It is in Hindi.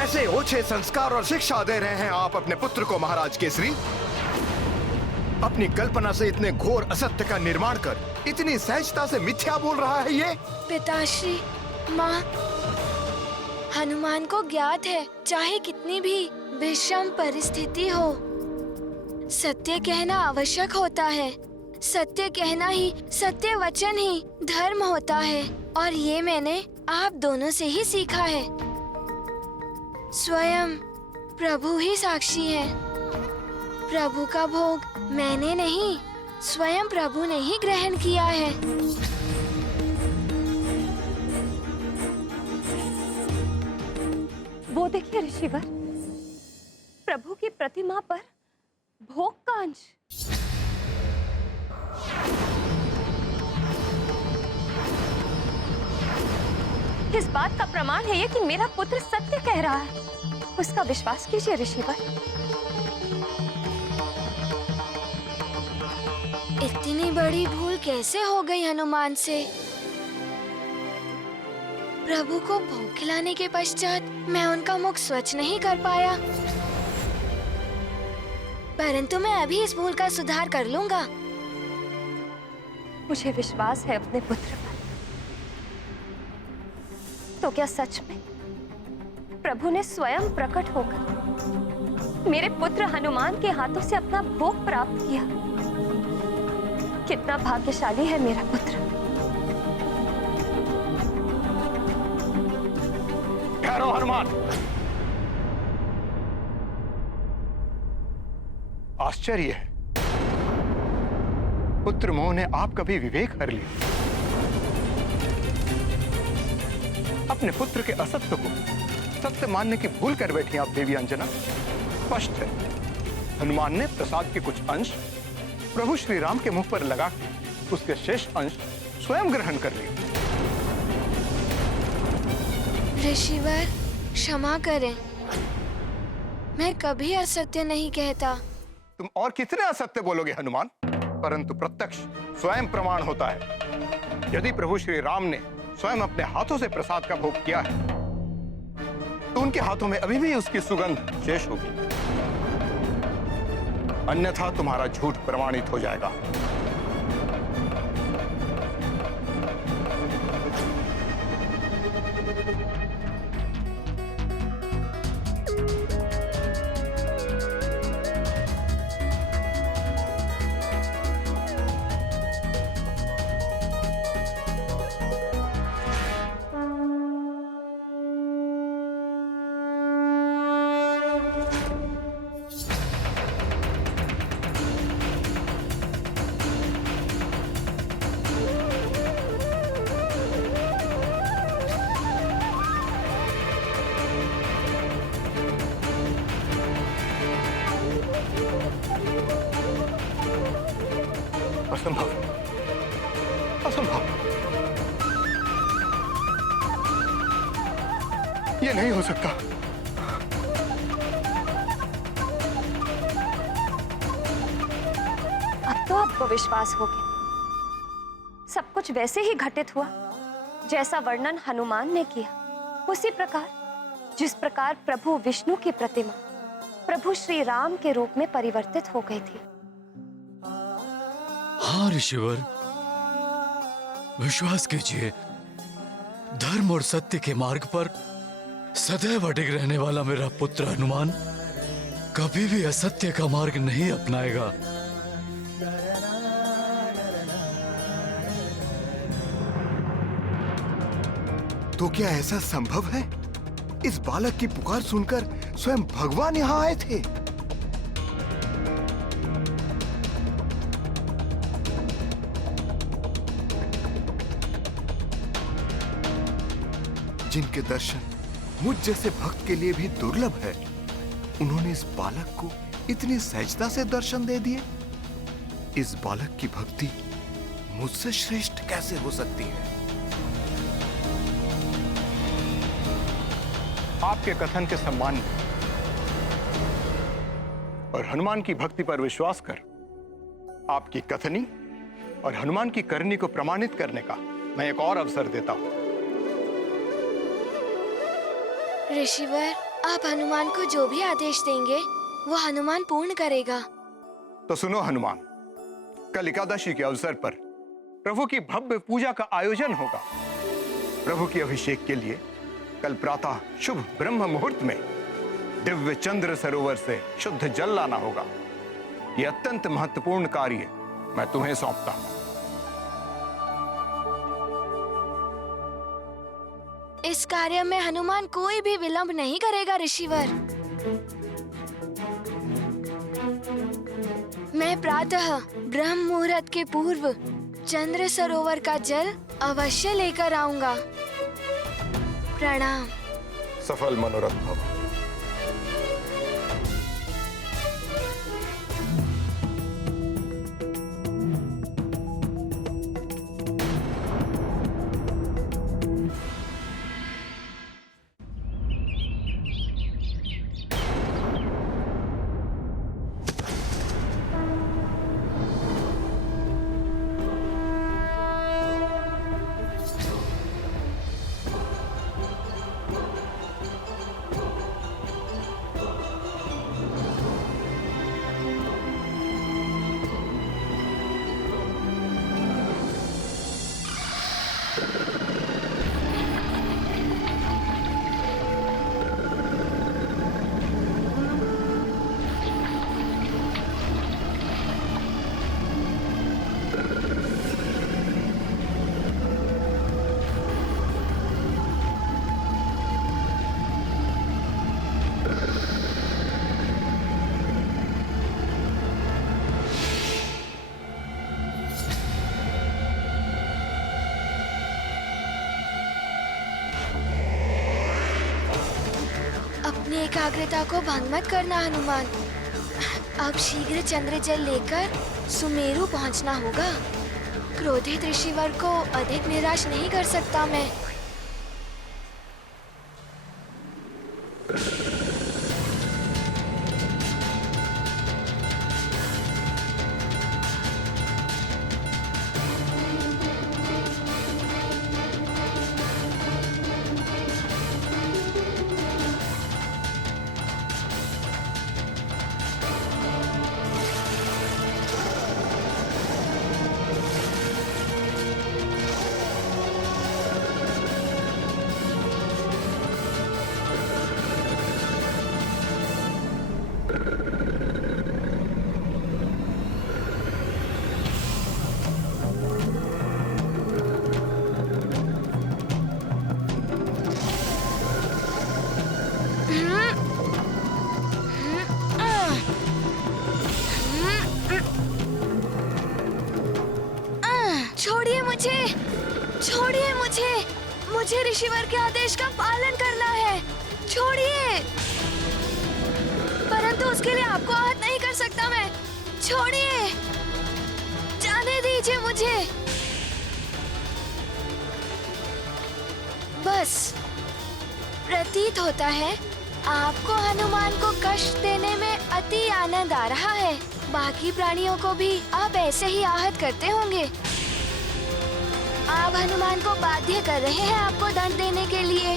कैसे ओछे संस्कार और शिक्षा दे रहे हैं आप अपने पुत्र को महाराज केसरी। अपनी कल्पना से इतने घोर असत्य का निर्माण कर इतनी सहजता से मिथ्या बोल रहा है ये। पिताश्री, माँ, हनुमान को ज्ञात है चाहे कितनी भी विषम परिस्थिति हो, सत्य कहना आवश्यक होता है। सत्य कहना ही, सत्य वचन ही धर्म होता है और ये मैंने आप दोनों से ही सीखा है। स्वयं प्रभु ही साक्षी है। प्रभु का भोग मैंने नहीं, स्वयं प्रभु ने ही ग्रहण किया है। वो देखिए ऋषिवर, प्रभु की प्रतिमा पर भोग का अंश। इस बात का प्रमाण है ये कि मेरा पुत्र सत्य कह रहा है। उसका विश्वास कीजिए ऋषिवर। इतनी बड़ी भूल कैसे हो गई हनुमान से? प्रभु को भोग खिलाने के पश्चात मैं उनका मुख स्वच्छ नहीं कर पाया, परंतु मैं अभी इस भूल का सुधार कर लूंगा। मुझे विश्वास है अपने पुत्र पर। तो क्या सच में प्रभु ने स्वयं प्रकट होकर मेरे पुत्र हनुमान के हाथों से अपना भोग प्राप्त किया? कितना भाग्यशाली है मेरा पुत्र। ठहरो हनुमान। आश्चर्य है, पुत्र मोह ने आपका भी विवेक हर लिया। अपने पुत्र के असत्य को सत्य मानने की भूल कर बैठी आप देवी अंजना। स्पष्ट है, हनुमान ने प्रसाद के कुछ अंश प्रभु श्री राम के मुख पर लगा के उसके शेष अंश स्वयं ग्रहण कर लिए। ऋषिवर, क्षमा करें, मैं कभी असत्य नहीं कहता। तुम और कितने असत्य बोलोगे हनुमान? परंतु प्रत्यक्ष स्वयं प्रमाण होता है। यदि प्रभु श्री राम ने स्वयं अपने हाथों से प्रसाद का भोग किया है तो उनके हाथों में अभी भी उसकी सुगंध शेष होगी, अन्यथा तुम्हारा झूठ प्रमाणित हो जाएगा। असंभव, असंभव, ये नहीं हो सकता। अब तो आपको विश्वास हो गया। सब कुछ वैसे ही घटित हुआ जैसा वर्णन हनुमान ने किया। उसी प्रकार जिस प्रकार प्रभु विष्णु की प्रतिमा प्रभु श्री राम के रूप में परिवर्तित हो गई थी। हाँ ऋषिवर, विश्वास कीजिए, धर्म और सत्य के मार्ग पर सदैव अडिग रहने वाला मेरा पुत्र हनुमान कभी भी असत्य का मार्ग नहीं अपनाएगा। तो क्या ऐसा संभव है? इस बालक की पुकार सुनकर स्वयं भगवान यहाँ आए थे। जिनके दर्शन मुझ जैसे भक्त के लिए भी दुर्लभ है, उन्होंने इस बालक को इतनी सहजता से दर्शन दे दिए। इस बालक की भक्ति मुझसे श्रेष्ठ कैसे हो सकती है? आपके कथन के सम्मान में और हनुमान की भक्ति पर विश्वास कर आपकी कथनी और हनुमान की करनी को प्रमाणित करने का मैं एक और अवसर देता हूं। ऋषिवर, आप हनुमान को जो भी आदेश देंगे वो हनुमान पूर्ण करेगा। तो सुनो हनुमान, कल एकादशी के अवसर पर प्रभु की भव्य पूजा का आयोजन होगा। प्रभु के अभिषेक के लिए कल प्रातः शुभ ब्रह्म मुहूर्त में दिव्य चंद्र सरोवर से शुद्ध जल लाना होगा। यह अत्यंत महत्वपूर्ण कार्य मैं तुम्हें सौंपता हूं। इस कार्य में हनुमान कोई भी विलंब नहीं करेगा ऋषिवर। मैं प्रातः ब्रह्म मुहूर्त के पूर्व चंद्र सरोवर का जल अवश्य लेकर आऊंगा। प्रणाम। सफल मनोरथ भव। अपनी एकाग्रता को भंग मत करना हनुमान। अब शीघ्र चंद्र जल लेकर सुमेरु पहुंचना होगा। क्रोधित ऋषिवर को अधिक निराश नहीं कर सकता मैं। छोड़िए मुझे, छोड़िए मुझे। मुझे ऋषिवर के आदेश का पालन करना है। छोड़िए। परंतु उसके लिए आपको आहत नहीं कर सकता मैं। छोड़िए, जाने दीजिए मुझे। बस प्रतीत होता है आपको हनुमान को कष्ट देने में अति आनंद आ रहा है। बाकी प्राणियों को भी आप ऐसे ही आहत करते होंगे। आप हनुमान को बाध्य कर रहे हैं आपको दंड देने के लिए।